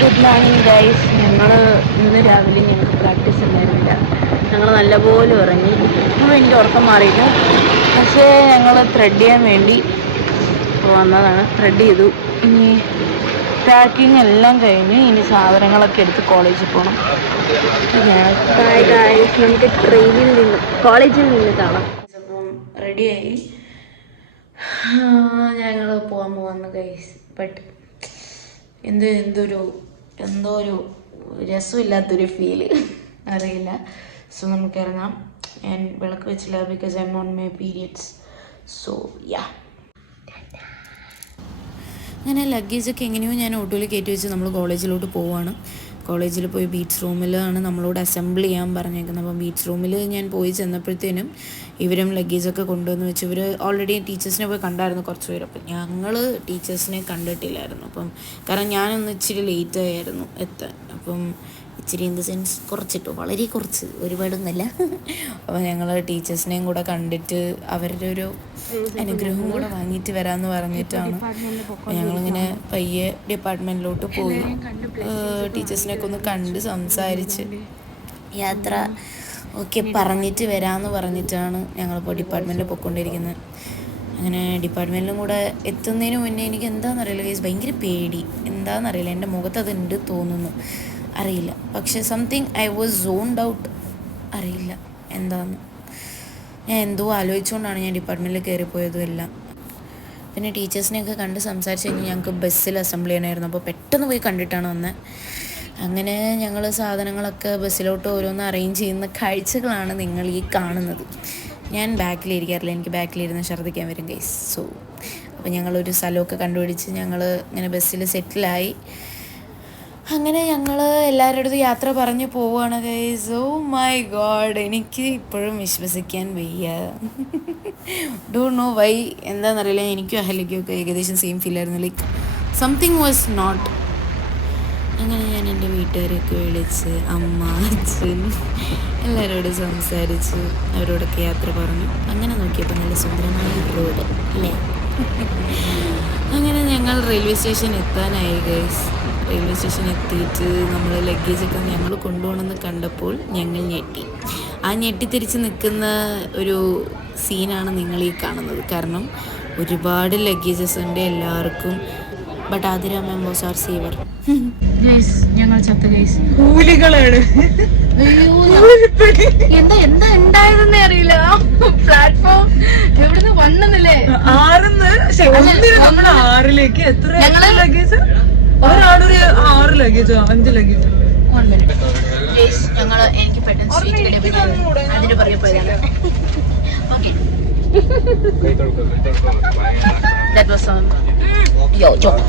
Good morning guys. ഇന്ന് രാവിലെ ഞങ്ങൾക്ക് പ്രാക്ടീസ് ഉണ്ടായിരുന്നില്ല. ഞങ്ങൾ നല്ലപോലെ ഉറങ്ങി. ഇപ്പോൾ എനിക്ക് ഉറക്കം മാറിയില്ല. പക്ഷേ ഞങ്ങൾ ത്രെഡ് ചെയ്യാൻ വേണ്ടി വന്നതാണ്. ത്രെഡ് ചെയ്തു. ഇനി പാക്കിങ് എല്ലാം കഴിഞ്ഞ് ഇനി സാധനങ്ങളൊക്കെ എടുത്ത് കോളേജിൽ പോകണം. ബൈ ഗൈസ്, നമുക്ക് ട്രെയിനിൽ നിന്ന് കോളേജിൽ നിന്ന് കാണാം. അപ്പം റെഡിയായി ഞങ്ങൾ പോകാൻ പോകുന്നു ഗൈസ്. ബട്ട് എന്തോ ഒരു രസമില്ലാത്തൊരു ഫീല് അറിയില്ല. സോ നമുക്ക് ഇറങ്ങാം. ഞാൻ വിളക്ക് വെച്ചില്ല because I M on my periods. So yeah, അങ്ങനെ ലഗേജൊക്കെ എങ്ങനെയോ ഞാൻ ഓട്ടോയിൽ കയറ്റി വെച്ച് നമ്മൾ കോളേജിലോട്ട് പോവുകയാണ്. കോളേജിൽ പോയി ബീച്ച് റൂമിലാണ് നമ്മളോട് അസംബിൾ ചെയ്യാൻ പറഞ്ഞേക്കുന്നത്. അപ്പം ബീച്ച് റൂമിൽ ഞാൻ പോയി ചെന്നപ്പോഴത്തേനും ഇവരും ലഗേജൊക്കെ കൊണ്ടുവന്ന് വെച്ച് ഇവർ ഓൾറെഡി ടീച്ചേഴ്സിനെ പോയി കണ്ടായിരുന്നു കുറച്ച് പേര്. അപ്പം ഞങ്ങൾ ടീച്ചേഴ്സിനെ കണ്ടിട്ടില്ലായിരുന്നു. അപ്പം കാരണം ഞാനൊന്ന് ഇച്ചിരി ലേറ്റ് ആയിരുന്നു എത്താൻ. അപ്പം ഇച്ചിരി ഇൻ ദ സെൻസ് കുറച്ചിട്ടു, വളരെ കുറച്ച്, ഒരുപാടൊന്നുമല്ല. അപ്പോൾ ഞങ്ങൾ ടീച്ചേഴ്സിനെയും കൂടെ കണ്ടിട്ട് അവരുടെ ഒരു അനുഗ്രഹം കൂടെ വാങ്ങിയിട്ട് വരാമെന്ന് പറഞ്ഞിട്ടാണ് ഞങ്ങളിങ്ങനെ പയ്യെ ഡിപ്പാർട്ട്മെൻറ്റിലോട്ട് പോയി ടീച്ചേഴ്സിനെയൊക്കെ ഒന്ന് കണ്ട് സംസാരിച്ച് യാത്ര ഒക്കെ പറഞ്ഞിട്ട് വരാമെന്ന് പറഞ്ഞിട്ടാണ് ഞങ്ങളിപ്പോൾ ഡിപ്പാർട്ട്മെൻറ്റിൽ പോയിക്കൊണ്ടിരിക്കുന്നത്. അങ്ങനെ ഡിപ്പാർട്ട്മെൻറ്റിലും കൂടെ എത്തുന്നതിന് മുന്നേ എനിക്ക് എന്താണെന്നറിയില്ല ഗൈസ്, ഭയങ്കര പേടി. എന്താണെന്നറിയില്ല, എൻ്റെ മുഖത്ത് അതുണ്ട് തോന്നുന്നു, അറിയില്ല. പക്ഷേ something I was zoned out, അറിയില്ല എന്താന്ന്. ഞാൻ എന്തോ ആലോചിച്ചുകൊണ്ടാണ് ഞാൻ ഡിപ്പാർട്ട്മെൻറ്റിൽ കയറിപ്പോയതും എല്ലാം. പിന്നെ ടീച്ചേഴ്സിനെയൊക്കെ കണ്ട് സംസാരിച്ച് കഴിഞ്ഞാൽ ഞങ്ങൾക്ക് ബസ്സിൽ അസംബിൾ ചെയ്യണമായിരുന്നു. അപ്പോൾ പെട്ടെന്ന് പോയി കണ്ടിട്ടാണ് വന്നത്. അങ്ങനെ ഞങ്ങൾ സാധനങ്ങളൊക്കെ ബസ്സിലോട്ട് ഓരോന്ന് അറേഞ്ച് ചെയ്യുന്ന കാഴ്ചകളാണ് നിങ്ങൾ ഈ കാണുന്നത്. ഞാൻ ബാക്കിലിരിക്കാറില്ല, എനിക്ക് ബാക്കിലിരുന്ന് ഛർദ്ദിക്കാൻ വരും ഗൈസ്. സോ അപ്പോൾ ഞങ്ങളൊരു സ്ഥലമൊക്കെ കണ്ടുപിടിച്ച് ഞങ്ങൾ ഇങ്ങനെ ബസ്സിൽ സെറ്റിലായി. അങ്ങനെ ഞങ്ങൾ എല്ലാവരുടെ അടുത്തും യാത്ര പറഞ്ഞ് പോവുകയാണ് ഗൈസ്. ഓ മൈ ഗോഡ്, എനിക്ക് ഇപ്പോഴും വിശ്വസിക്കാൻ വയ്യ. ഡോണ്ട് നോ വൈ, എന്താണെന്നറിയില്ല. എനിക്കും അഹലിക്കും ഒക്കെ ഏകദേശം സെയിം ഫീലായിരുന്നു. Like something was not. അങ്ങനെ ഞാൻ എൻ്റെ വീട്ടുകാരെയൊക്കെ വിളിച്ച് അമ്മ അച്ഛൻ എല്ലാവരോടും സംസാരിച്ച് അവരോടൊക്കെ യാത്ര പറഞ്ഞു. അങ്ങനെ നോക്കിയപ്പോൾ നല്ല സുന്ദരമായ റോഡ് അല്ലേ. അങ്ങനെ ഞങ്ങൾ റെയിൽവേ സ്റ്റേഷൻ എത്താനായി ഗൈസ്. റെയിൽവേ സ്റ്റേഷൻ എത്തിയിട്ട് നമ്മൾ ലഗേജൊക്കെ ഞങ്ങൾ കൊണ്ടുപോകണമെന്ന് കണ്ടപ്പോൾ ഞങ്ങൾ ഞെട്ടി. ആ ഞെട്ടിത്തിരിച്ച് നിൽക്കുന്ന ഒരു സീനാണ് നിങ്ങൾ ഈ കാണുന്നത്. കാരണം ഒരുപാട് ലഗേജസ് ഉണ്ട് എല്ലാവർക്കും. But Athira ma'am was our saver. Guys, ഞങ്ങൾ ചത്ത ഗൈസ്, കൂലികളാണ്. എന്താ ഉണ്ടായതെന്നേ അറിയില്ല. പ്ലാറ്റ്ഫോം എവിടുന്ന് വന്നല്ലേ 6 എത്ര ലഗേജ്? ഒരാളൊരു 6 ലഗേജോ 5 ലഗേജോ. ഞങ്ങൾ എനിക്ക് പെട്ടെന്ന് അതിന് പറയാൻ പോയതാണ്. Okay, that was yo joke.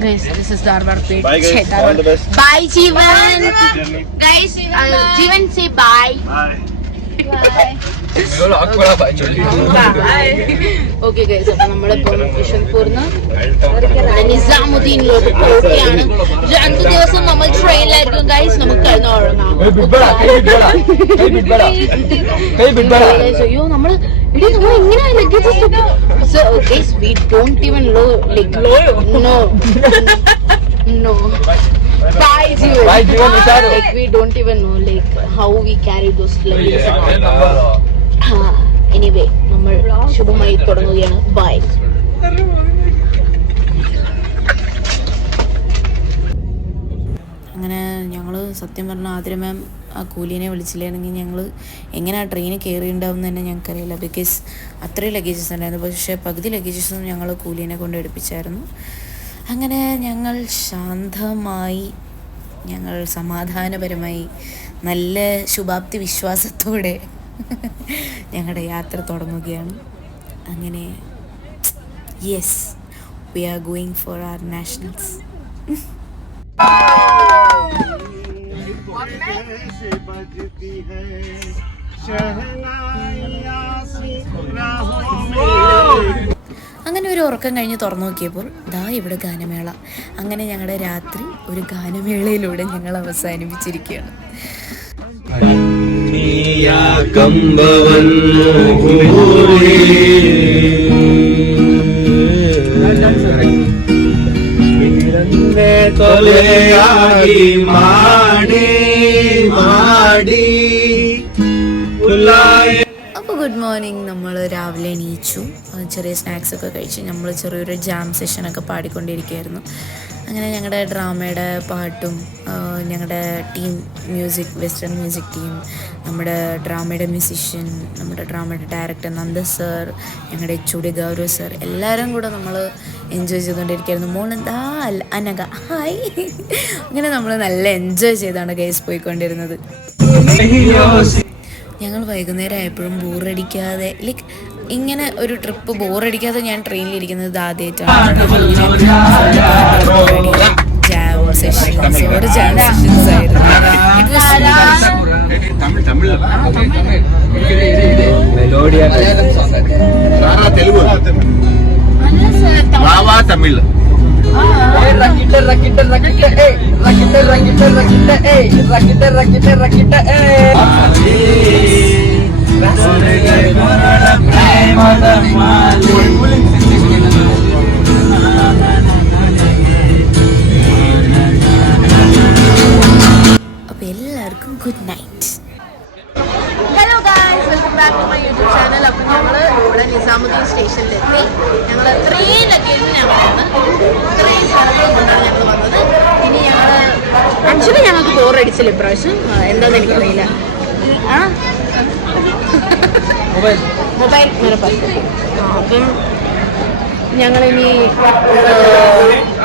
Guys, this is Dharwad Pet. Bye guys, all the best. Bye Jeevan. Guys, Jeevan say bye. Bye. Okay guys, അപ്പൊ നമ്മളിപ്പം യശ്വന്ത്പൂർന്ന് നിസാമുദ്ദീനിലോട്ട് പോവുകയാണ്. 2 ദിവസം നമ്മൾ ട്രെയിനിലായിരിക്കും ഗൈസ്. നമുക്ക് കഴിഞ്ഞ അയ്യോ നമ്മൾ എങ്ങനെയാ luggages we don't even know Bye Jeevan. Like we don't even know like how we carry those luggages around. Anyway, നമ്മൾ ശുഭമായി തുടങ്ങുകയാണ്. Bye. അങ്ങനെ ഞങ്ങൾ സത്യം പറഞ്ഞാൽ ആതിര മാം ആ കൂലീനെ വിളിച്ചില്ലായിരുന്നെങ്കിൽ ഞങ്ങൾ എങ്ങനെയാണ് ട്രെയിനിൽ കയറിയിട്ടുണ്ടാവും എന്ന് തന്നെ ഞങ്ങൾക്കറിയില്ല. ബിക്കോസ് അത്രയും ലഗേജസ് ഉണ്ടായിരുന്നു. പക്ഷേ പകുതി ലഗേജസും ഞങ്ങൾ കൂലീനെ കൊണ്ട് എടുപ്പിച്ചായിരുന്നു. അങ്ങനെ ഞങ്ങൾ ശാന്തമായി, ഞങ്ങൾ സമാധാനപരമായി, നല്ല ശുഭാപ്തി വിശ്വാസത്തോടെ ഞങ്ങളുടെ യാത്ര തുടങ്ങുകയാണ്. അങ്ങനെ yes, we are going for our nationals. അങ്ങനെ ഒരു ഉറക്കം കഴിഞ്ഞ് തുറന്നു നോക്കിയപ്പോൾ ദാ ഇവിടെ ഗാനമേള. അങ്ങനെ ഞങ്ങളുടെ രാത്രി ഒരു ഗാനമേളയിലൂടെ ഞങ്ങൾ അവസാനിപ്പിച്ചിരിക്കുകയാണ്. ತೊಲೆಯಾಗಿ ಮಾಡಿ ಮಾಡಿ അപ്പോൾ ഗുഡ് മോർണിംഗ്. നമ്മൾ രാവിലെ എണീച്ചു, ചെറിയ സ്നാക്സൊക്കെ കഴിച്ച് നമ്മൾ ചെറിയൊരു ജാം സെഷനൊക്കെ പാടിക്കൊണ്ടിരിക്കുകയായിരുന്നു. അങ്ങനെ ഞങ്ങളുടെ ഡ്രാമയുടെ പാട്ടും ഞങ്ങളുടെ team music, western music team, നമ്മുടെ ഡ്രാമയുടെ മ്യൂസിഷ്യൻ, നമ്മുടെ ഡ്രാമയുടെ ഡയറക്ടർ നന്ദ സർ, ഞങ്ങളുടെ ചുടി ഗൗരവ് സർ, എല്ലാവരും കൂടെ നമ്മൾ എൻജോയ് ചെയ്തുകൊണ്ടിരിക്കുകയായിരുന്നു. മോളെന്താ അനഘ ഹായ്. അങ്ങനെ നമ്മൾ നല്ല എൻജോയ് ചെയ്താണ് ഗൈസ് പോയിക്കൊണ്ടിരുന്നത്. ഞങ്ങൾ വൈകുന്നേരം ആയപ്പോഴും ബോറടിക്കാതെ ലൈക്ക് ഇങ്ങനെ ഒരു ട്രിപ്പ് ബോറടിക്കാതെ ഞാൻ ട്രെയിനിലിരിക്കുന്നത് ആദ്യമായിട്ടാണ്. ജാം സെഷൻസ്, ഒരു ജാം സെഷൻസ് ആയിരുന്നു. തമിഴ് അപ്പോൾ എല്ലാവർക്കും good night. Hello guys, welcome back to my YouTube channel. അപ്പം ഞങ്ങൾ ഇവിടെ നിസാമുദ്ദീൻ സ്റ്റേഷനിലെത്തി. ഞങ്ങൾ ഇത്രയും ലഗേജ് ഞങ്ങളാണ്, ഇത്രയും സ്ഥലങ്ങളിൽ കൊണ്ടാണ് ഞങ്ങൾ വന്നത്. ഇനി ഞങ്ങൾ ആക്ച്വലി ഞങ്ങൾക്ക് ബോറടിച്ചില്ല ഇപ്രാവശ്യം, എന്താണെന്ന് എനിക്കറിയില്ല. മൊബൈൽ മേരെ പാസ്. അപ്പം ഞങ്ങളിനി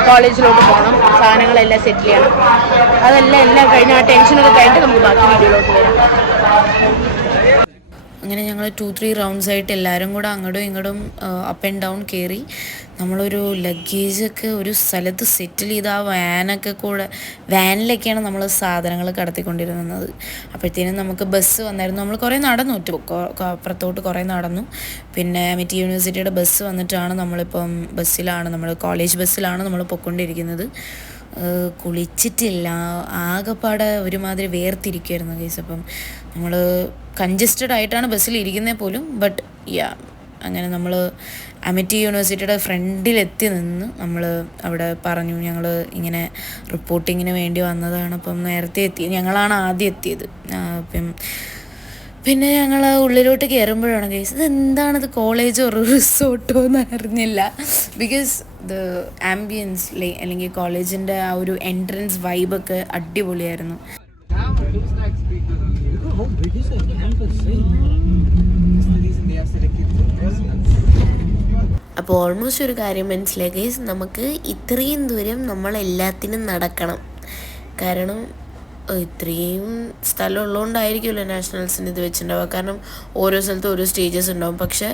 കോളേജിലോട്ട് പോകണം, സാധനങ്ങളെല്ലാം സെറ്റിൽ ചെയ്യണം. എല്ലാം കഴിഞ്ഞ് ആ ടെൻഷനൊക്കെ കഴിഞ്ഞിട്ട് നമുക്ക് ബാക്കി വീഡിയോയിലോട്ട് വരാം. അങ്ങനെ ഞങ്ങൾ 2-3 റൗണ്ട്സ് ആയിട്ട് എല്ലാവരും കൂടെ അങ്ങോട്ടും ഇങ്ങോട്ടും അപ്പ് ആൻഡ് ഡൗൺ കയറി നമ്മളൊരു ലഗേജൊക്കെ ഒരു സ്ഥലത്ത് സെറ്റിൽ ചെയ്ത് ആ വാനിലൊക്കെയാണ് നമ്മൾ സാധനങ്ങൾ കടത്തിക്കൊണ്ടിരുന്നത്. അപ്പോഴത്തേനും നമുക്ക് ബസ് വന്നായിരുന്നു. നമ്മൾ കുറേ നടന്നു, അപ്പുറത്തോട്ട് കുറേ നടന്നു. പിന്നെ MIT യൂണിവേഴ്സിറ്റിയുടെ ബസ് വന്നിട്ടാണ് നമ്മളിപ്പം നമ്മൾ കോളേജ് ബസ്സിലാണ് നമ്മൾ പൊയ്ക്കൊണ്ടിരിക്കുന്നത്. കുളിച്ചിട്ടില്ല, ആകെപ്പാടെ ഒരുമാതിരി വേർതിരിക്കുമായിരുന്നു കേസ്. അപ്പം നമ്മൾ കൺജസ്റ്റഡ് ആയിട്ടാണ് ബസ്സിൽ ഇരിക്കുന്നത് പോലും. ബട്ട് അങ്ങനെ നമ്മൾ MIT യൂണിവേഴ്സിറ്റിയുടെ ഫ്രണ്ടിലെത്തി നിന്ന് നമ്മൾ അവിടെ പറഞ്ഞു ഞങ്ങൾ ഇങ്ങനെ റിപ്പോർട്ടിങ്ങിന് വേണ്ടി വന്നതാണ്. അപ്പം നേരത്തെ ഞങ്ങളാണ് ആദ്യം എത്തിയത്. പിന്നെ ഞങ്ങൾ ഉള്ളിലോട്ട് കയറുമ്പോഴാണ് ഗൈസ് ഇതെന്താണിത്, കോളേജോ റിസോർട്ടോ എന്ന് അറിഞ്ഞില്ല. ബിക്കോസ് ദ ആംബിയൻസ് അല്ലെങ്കിൽ കോളേജിൻ്റെ ആ ഒരു എൻട്രൻസ് വൈബൊക്കെ അടിപൊളിയായിരുന്നു. അപ്പോൾ ഓൾമോസ്റ്റ് ഒരു കാര്യം മനസ്സിലായി ഗൈസ്, നമുക്ക് ഇത്രയും ദൂരം നമ്മൾ എല്ലാത്തിനും നടക്കണം. കാരണം ഇത്രയും സ്ഥലം ഉള്ളതുകൊണ്ടായിരിക്കുമല്ലോ നാഷണൽസിന് ഇത് വെച്ചിട്ടുണ്ടാവുക. കാരണം ഓരോ സ്ഥലത്തും ഓരോ സ്റ്റേജസ് ഉണ്ടാവും. പക്ഷേ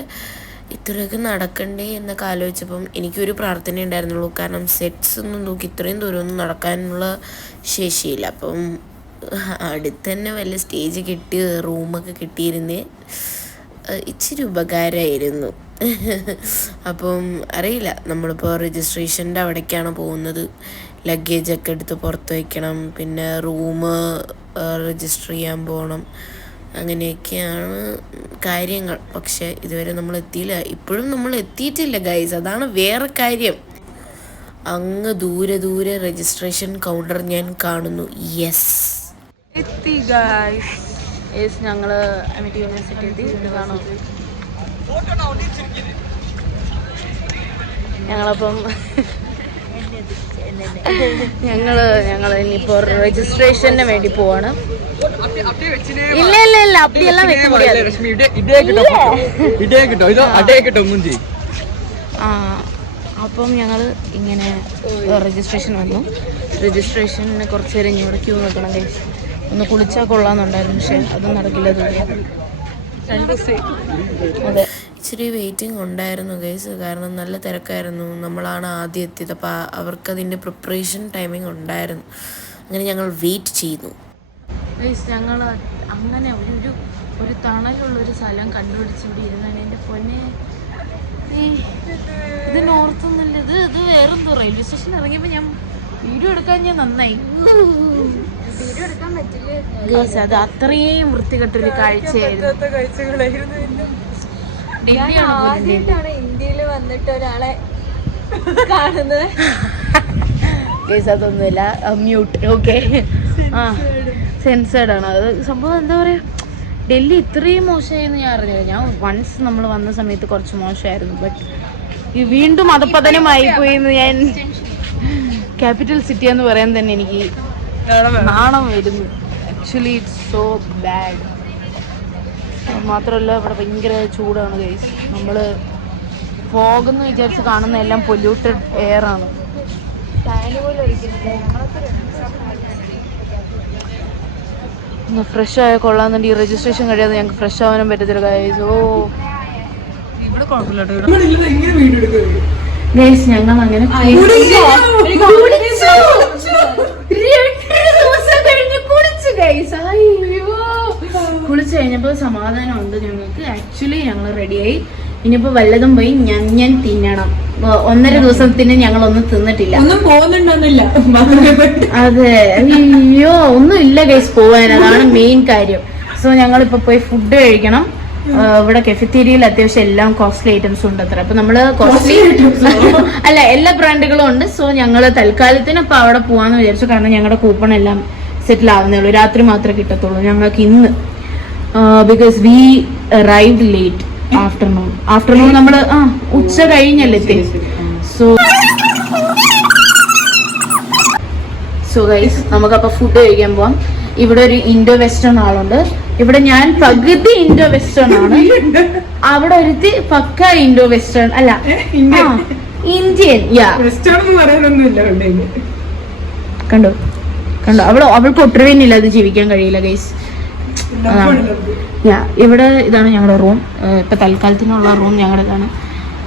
ഇത്രയൊക്കെ നടക്കണ്ടേ എന്നൊക്കെ ആലോചിച്ചപ്പം എനിക്കൊരു പ്രാർത്ഥന ഉണ്ടായിരുന്നുള്ളൂ. കാരണം സെറ്റ്സ് ഒന്നും നോക്കി ഇത്രയും ദൂരമൊന്നും നടക്കാനുള്ള ശേഷിയില്ല. അപ്പം അടുത്ത് തന്നെ വല്ല സ്റ്റേജ് കിട്ടി റൂമൊക്കെ കിട്ടിയിരുന്നേ ഇച്ചിരി ഉപകാരമായിരുന്നു. അപ്പം അറിയില്ല, നമ്മളിപ്പോൾ രജിസ്ട്രേഷൻ്റെ അവിടേക്കാണ് പോകുന്നത്. ലഗേജൊക്കെ എടുത്ത് പുറത്ത് വയ്ക്കണം, പിന്നെ റൂം രജിസ്റ്റർ ചെയ്യാൻ പോകണം, അങ്ങനെയൊക്കെയാണ് കാര്യങ്ങൾ. പക്ഷെ ഇതുവരെ നമ്മൾ എത്തിയില്ല, ഇപ്പോഴും നമ്മൾ എത്തിയിട്ടില്ല ഗൈസ്. അതാണ് വേറെ കാര്യം. അങ്ങ് ദൂരെ രജിസ്ട്രേഷൻ കൗണ്ടർ ഞാൻ കാണുന്നു. എത്തി ഗൈസ്. ഞങ്ങൾ MIT യൂണിവേഴ്സിറ്റി എത്തി. ഇതാണ് ഞങ്ങളപ്പം ഞങ്ങൾ ഇനിയിപ്പോൾ രജിസ്ട്രേഷന് വേണ്ടി പോവാണ്. ഇല്ല അപ്പിയെല്ലാം വെക്കാൻ അപ്പം ഞങ്ങൾ ഇങ്ങനെ രജിസ്ട്രേഷൻ വന്നു. രജിസ്ട്രേഷന് കുറച്ച് നേരം ഇങ്ങനെ ക്യൂ നിൽക്കണം ഗൈസ്. ഒന്ന് കുളിച്ചാൽ കൊള്ളാമെന്നുണ്ടായിരുന്നു, പക്ഷെ അതും നടക്കില്ല. അതെ, ഇച്ചിരി വെയിറ്റിംഗ് ഉണ്ടായിരുന്നു ഗൈസ്. കാരണം നല്ല തിരക്കായിരുന്നു. നമ്മളാണ് ആദ്യം എത്തിയത്. അപ്പോൾ അവർക്കതിൻ്റെ പ്രിപ്പറേഷൻ ടൈമിംഗ് ഉണ്ടായിരുന്നു. അങ്ങനെ ഞങ്ങൾ വെയിറ്റ് ചെയ്തു ഗൈസ്. ഞങ്ങൾ അങ്ങനെ ഒരു തണലുള്ളൊരു സ്ഥലം കണ്ടുപിടിച്ച് ഇവിടെ ഇരുന്നാണ്. എൻ്റെ പൊന്നെ, ഇത് നോർത്തൊന്നുമില്ല, ഇത് വേറെന്തോ റെയിൽവേ സ്റ്റേഷൻ ഇറങ്ങിയപ്പോൾ ഞാൻ വീഡിയോ എടുക്കാൻ നന്നായി. വീഡിയോ എടുക്കാൻ പറ്റില്ല ഗൈസ്, അത് അത്രയും വൃത്തികെട്ടൊരു കാഴ്ചയായിരുന്നു. ആദ്യമായിട്ടാണ് ഇന്ത്യയിൽ വന്നിട്ട് ഒരാളെ കാണുന്നത്. കേസ് അതൊന്നുമില്ല, മ്യൂട്ട്. ഓക്കെ, ആ സെൻസേർഡ് ആണ് അത് സംഭവം. എന്താ പറയുക, ഡൽഹി ഇത്രയും മോശമായെന്ന് ഞാൻ അറിഞ്ഞില്ല. ഞാൻ വൺസ് നമ്മൾ വന്ന സമയത്ത് കുറച്ച് മോശമായിരുന്നു, ബട്ട് ഈ വീണ്ടും അധപതനമായി പോയി എന്ന് ഞാൻ ക്യാപിറ്റൽ സിറ്റി എന്ന് പറയാൻ തന്നെ എനിക്ക് നാണം വരുന്നു. Actually it's so bad. മാത്രമല്ല ഇവിടെ ഭയങ്കര ചൂടാണ് ഗൈസ്. നമ്മൾ ഫോഗെന്ന് വിചാരിച്ച് കാണുന്ന എല്ലാം പൊല്യൂട്ടഡ് എയർ ആണ്. ഒന്ന് ഫ്രഷ് ആയ കൊള്ളാന്നുണ്ട്. ഈ രജിസ്ട്രേഷൻ കഴിയാതെ ഞങ്ങൾക്ക് ഫ്രഷ് ആവാനും പറ്റത്തില്ല ഗൈസ്. ഓ ഇവിടെ കുഴപ്പമില്ല ഗൈസ്, ഞങ്ങൾ അങ്ങനെ കുളിച്ചു കഴിഞ്ഞപ്പോൾ സമാധാനമുണ്ട് ഞങ്ങൾക്ക്. ആക്ച്വലി ഞങ്ങൾ റെഡിയായി. ഇനിയിപ്പോ വല്ലതും പോയി ഞാൻ തിന്നണം. 1.5 ദിവസത്തിന് ഞങ്ങളൊന്നും തിന്നിട്ടില്ല. ഒന്നും പോകുന്നുണ്ടോന്നില്ല. അതെ, അയ്യോ ഒന്നും ഇല്ല ഗൈസ് പോവാൻ. അതാണ് മെയിൻ കാര്യം. സോ ഞങ്ങളിപ്പോ പോയി ഫുഡ് കഴിക്കണം. ഇവിടെ കെഫറ്റീരിയയിൽ അത്യാവശ്യം എല്ലാം കോസ്റ്റ്ലി ഐറ്റംസും ഉണ്ട് അത്ര. അപ്പൊ നമ്മള് കോസ്റ്റ്ലി അല്ല, എല്ലാ ബ്രാൻഡുകളും ഉണ്ട്. സോ ഞങ്ങള് തൽക്കാലത്തിന് ഇപ്പൊ അവിടെ പോവാന്ന് വിചാരിച്ചു. കാരണം ഞങ്ങളുടെ കൂപ്പൺ എല്ലാം സെറ്റിൽ ആവുന്നേ ഉള്ളൂ. രാത്രി മാത്രമേ കിട്ടത്തുള്ളൂ ഞങ്ങൾക്ക് ഇന്ന്. Because we arrived late afternoon നമ്മള് ഉച്ച കഴിഞ്ഞല്ലേ എത്തി. സോ ഗൈസ്, നമുക്കപ്പോ ഫുഡ് കഴിക്കാൻ പോവാം. ഇവിടെ ഒരു ഇൻഡോ വെസ്റ്റേൺ ആളുണ്ട്. ഇവിടെ ഞാൻ പകുതി ഇൻഡോ വെസ്റ്റേൺ ആണ്. അവിടെ ഒരുത്തി പക്ക ഇൻഡോ വെസ്റ്റേൺ അല്ല, ഇന്ത്യൻ. കണ്ടോ അവൾക്ക് ഒട്ടുവേനില്ല അത് ജീവിക്കാൻ കഴിയില്ല ഗൈസ്. ഇവിടെ ഇതാണ് ഞങ്ങളുടെ റൂം. ഇപ്പൊ തൽക്കാലത്തിനുള്ള റൂം ഞങ്ങളുടെതാണ്.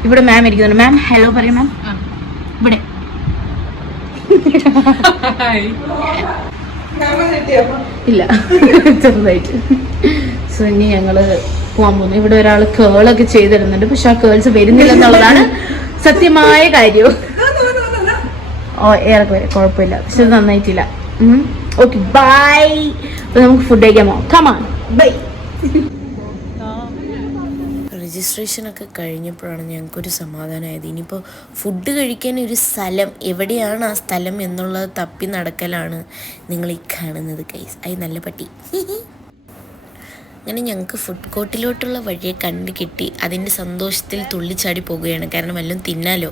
ഇവിടെ മാം ഇരിക്കുന്നുണ്ട്. മാം ഹലോ പറയാം മാം. ഇവിടെ ഇല്ല, ചെറുതായിട്ട്. സോ ഇനി ഞങ്ങള് പോവാൻ പോകുന്നു. ഇവിടെ ഒരാൾ കേളൊക്കെ ചെയ്തിരുന്നുണ്ട്, പക്ഷെ ആ കേൾസ് വരുന്നില്ല എന്നുള്ളതാണ് സത്യമായ കാര്യം. ഓ ഏറെക്കുറെ കുഴപ്പമില്ല, പക്ഷെ അത് നന്നായിട്ടില്ല. Okay bye. അപ്പൊ നമുക്ക് ഫുഡ് കഴിക്കാൻ പോവാം. Come on by. രജിസ്ട്രേഷനൊക്കെ കഴിഞ്ഞപ്പോഴാണ് ഞങ്ങൾക്കൊരു സമാധാനമായത്. ഇനിയിപ്പോൾ ഫുഡ് കഴിക്കാൻ ഒരു സ്ഥലം, എവിടെയാണ് ആ സ്ഥലം എന്നുള്ളത് തപ്പി നടക്കലാണ് നിങ്ങൾ ഈ കാണുന്നത് ഗൈസ്. അത് നല്ല പട്ടി. അങ്ങനെ ഞങ്ങൾക്ക് ഫുഡ് കോർട്ടിലോട്ടുള്ള വഴിയെ കണ്ടു കിട്ടി. അതിൻ്റെ സന്തോഷത്തിൽ തുള്ളിച്ചാടി പോവുകയാണ്. കാരണം വല്ലതും തിന്നാലോ.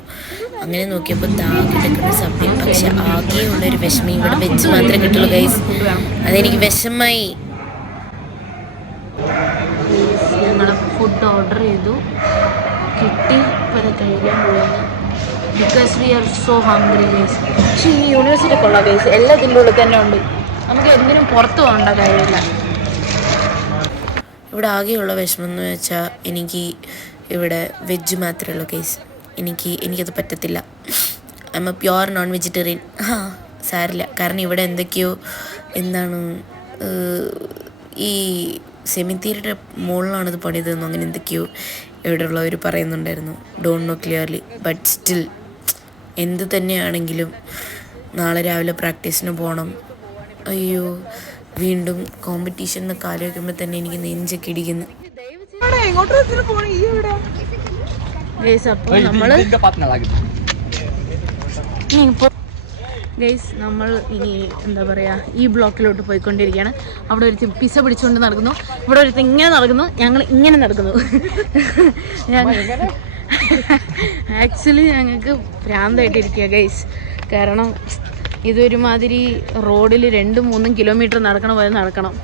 അങ്ങനെ നോക്കിയപ്പോൾ കിടക്കുന്ന സമയം. പക്ഷെ ആകെയുള്ളൊരു വിഷമം, ഇവിടെ വെച്ച് മാത്രമേ കിട്ടുള്ളൂ ഗൈസ്. അതെനിക്ക് വിഷമായി. ഞങ്ങൾ ഫുഡ് ഓർഡർ ചെയ്തു, കിട്ടി. ഇപ്പോൾ കഴിക്കാൻ പോകുന്നു. Because we are so hungry guys. പക്ഷേ ഈ യൂണിവേഴ്സിറ്റി കൊള്ളാം ഗൈസ്. എല്ലാം ഇതിൻ്റെ ഉള്ളിൽ തന്നെ ഉണ്ട്. നമുക്ക് എന്തിനും പുറത്ത് പോകേണ്ട കാര്യമില്ല. ഇവിടെ ആകെയുള്ള വിഷമം എന്ന് വെച്ചാൽ എനിക്ക് ഇവിടെ വെജ് മാത്രമേ ഉള്ളൂ ഗൈസ്. എനിക്കത് പറ്റത്തില്ല. I M A pure non vegetarian. സാരില്ല, കാരണം ഇവിടെ എന്തൊക്കെയോ ഈ സെമിത്തേരിയുടെ മുകളിലാണിത് പണിതെന്നോ അങ്ങനെ എന്തൊക്കെയോ ഇവിടെ ഉള്ളവർ പറയുന്നുണ്ടായിരുന്നു. Don't know clearly, but still എന്ത് തന്നെയാണെങ്കിലും നാളെ രാവിലെ പ്രാക്ടീസിന് പോകണം. അയ്യോ, വീണ്ടും കോമ്പറ്റീഷൻ എന്നൊക്കെ ആലോചിക്കുമ്പോൾ തന്നെ എനിക്ക് നെഞ്ചൊക്കെ ഇടിക്കുന്നു. അപ്പോൾ നമ്മൾ ഇനി എന്താ പറയുക, ഈ ബ്ലോക്കിലോട്ട് പോയിക്കൊണ്ടിരിക്കുകയാണ്. അവിടെ ഒരു പിസ പിടിച്ചുകൊണ്ട് നടക്കുന്നു, ഇവിടെ ഒരു ഇങ്ങനെ നടക്കുന്നു, ഞങ്ങൾ ഇങ്ങനെ നടക്കുന്നു. ആക്ച്വലി ഞങ്ങൾക്ക് ഭ്രാന്തായിട്ടിരിക്കുക ഗൈസ്. കാരണം ഇതൊരുമാതിരി റോഡിൽ 2-3 കിലോമീറ്റർ നടക്കണ പോലെ നടക്കണം.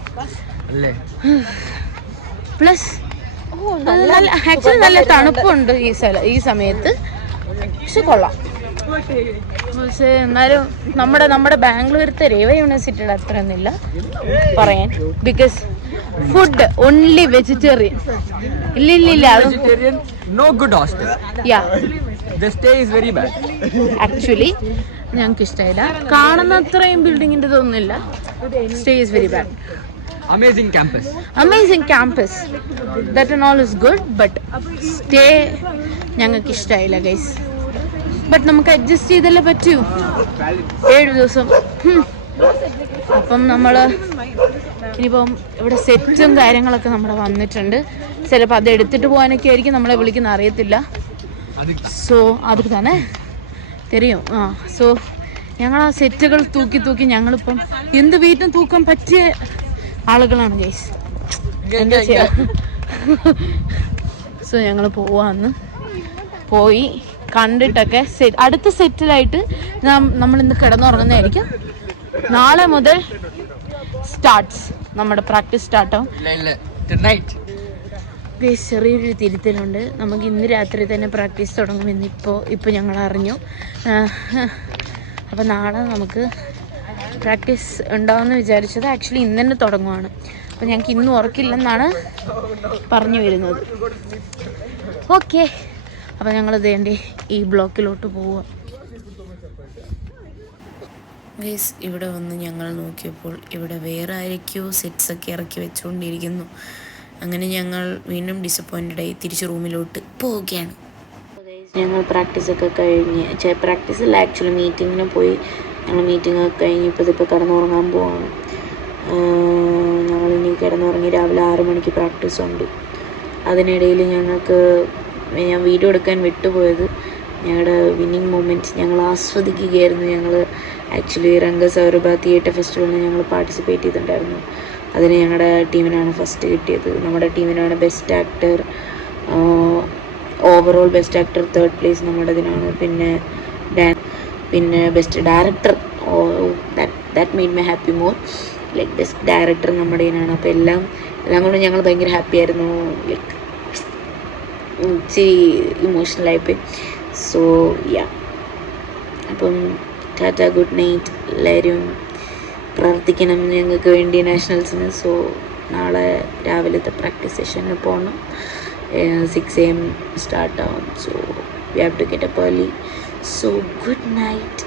പ്ലസ് ആക്ച്വലി നല്ല തണുപ്പുണ്ട് ഈ സമയത്ത്. പക്ഷെ കൊള്ളാം. പക്ഷേ എന്നാലും നമ്മുടെ ബാംഗ്ലൂരത്തെ രേവ യൂണിവേഴ്സിറ്റിയുടെ അത്രയൊന്നുമില്ല പറയാൻ. Because food only vegetarian. ഇല്ല ആക്ച്വലി ഞങ്ങൾക്ക് ഇഷ്ടമായില്ല. കാണുന്ന അത്രയും ബിൽഡിങ്ങിൻ്റെ ഇതൊന്നുമില്ല. Stay is very bad. Amazing campus. That and all is good, but stay ഞങ്ങൾക്ക് ഇഷ്ടമായില്ല ഗൈസ്. ബട്ട് നമുക്ക് അഡ്ജസ്റ്റ് ചെയ്തല്ലേ പറ്റൂ. 7 ദിവസം. അപ്പം നമ്മൾ ഇനിയിപ്പം ഇവിടെ സെറ്റും കാര്യങ്ങളൊക്കെ നമ്മുടെ വന്നിട്ടുണ്ട്. ചിലപ്പോൾ അത് എടുത്തിട്ട് പോകാനൊക്കെ ആയിരിക്കും നമ്മളെ വിളിക്കുന്ന, അറിയത്തില്ല. സോ അതുക്ക് തന്നെ തരും. സോ ഞങ്ങൾ ആ സെറ്റുകൾ തൂക്കി തൂക്കി ഞങ്ങളിപ്പം എന്ത് വെയിറ്റും തൂക്കാൻ പറ്റിയ ആളുകളാണ് ഗൈസ്. എന്താ ചെയ്യാ. സോ ഞങ്ങൾ പോവാന്ന് പോയി കണ്ടിട്ടൊക്കെ അടുത്ത സെറ്റിലായിട്ട് നമ്മൾ ഇന്ന് കിടന്നുറങ്ങുന്നതായിരിക്കും. നാളെ മുതൽ സ്റ്റാർട്ട്സ് നമ്മുടെ പ്രാക്ടീസ് സ്റ്റാർട്ടാവും. ചെറിയൊരു തിരുത്തലുണ്ട്. നമുക്ക് ഇന്ന് രാത്രി തന്നെ പ്രാക്ടീസ് തുടങ്ങുമെന്ന് ഇപ്പോൾ ഞങ്ങൾ അറിഞ്ഞു. അപ്പോൾ നാളെ നമുക്ക് പ്രാക്ടീസ് ഉണ്ടാവുമെന്ന് വിചാരിച്ചത് ആക്ച്വലി ഇന്ന് തന്നെ തുടങ്ങുവാണ്. അപ്പോൾ ഞങ്ങൾക്ക് ഇന്നും ഉറക്കില്ലെന്നാണ് പറഞ്ഞു വരുന്നത്. ഓക്കെ, അപ്പോൾ ഞങ്ങൾ ഇതേണ്ടി ഈ ബ്ലോക്കിലോട്ട് പോവുക. ഗൈസ്, ഇവിടെ വന്ന് ഞങ്ങൾ നോക്കിയപ്പോൾ ഇവിടെ വേറെ ആരൊക്കെയോ സെറ്റ്സൊക്കെ ഇറക്കി വെച്ചുകൊണ്ടിരിക്കുന്നു. അങ്ങനെ ഞങ്ങൾ വീണ്ടും ഡിസപ്പോയിൻറ്റഡായി തിരിച്ച് റൂമിലോട്ട് പോവുകയാണ്. ഞങ്ങൾ പ്രാക്ടീസൊക്കെ കഴിഞ്ഞ് പ്രാക്ടീസിൽ ആക്ച്വലി മീറ്റിങ്ങിന് പോയി. ഞങ്ങൾ മീറ്റിങ്ങൊക്കെ കഴിഞ്ഞ് ഇപ്പോൾ കിടന്നുറങ്ങാൻ പോവാണ്. ഞങ്ങളിനി കിടന്നുറങ്ങി രാവിലെ 6 മണിക്ക് പ്രാക്ടീസ് ഉണ്ട്. അതിനിടയിൽ ഞാൻ വീഡിയോ എടുക്കാൻ വിട്ടുപോയത് ഞങ്ങളുടെ വിന്നിങ് മൊമെൻറ്റ്സ് ഞങ്ങൾ ആസ്വദിക്കുകയായിരുന്നു. ഞങ്ങൾ ആക്ച്വലി രംഗസൗരഭ തിയേറ്റർ ഫെസ്റ്റിവലിന് ഞങ്ങൾ പാർട്ടിസിപ്പേറ്റ് ചെയ്തിട്ടുണ്ടായിരുന്നു. അതിന് ഞങ്ങളുടെ ടീമിനാണ് ഫസ്റ്റ് കിട്ടിയത്. നമ്മുടെ ടീമിനാണ് best actor, overall best actor 3rd place നമ്മുടെ ഇതിനാണ്. പിന്നെ best director, that made my happy more. Like best director നമ്മുടെ ഇതിനാണ്. അപ്പോൾ എല്ലാം കൊണ്ട് ഞങ്ങൾ ഭയങ്കര ഹാപ്പി ആയിരുന്നു. ലൈക്ക് ഇച്ചിരി ഇമോഷണലായിപ്പോയി. സോ യാ, അപ്പം ടാറ്റ, ഗുഡ് നൈറ്റ്. എല്ലാവരും പ്രാർത്ഥിക്കണം ഞങ്ങൾക്ക് വേണ്ടി നാഷണൽസിന്. സോ നാളെ രാവിലത്തെ പ്രാക്ടീസ് സെഷന് പോകണം. 6 AM സ്റ്റാർട്ടാവും. So we have to get up early. So good night.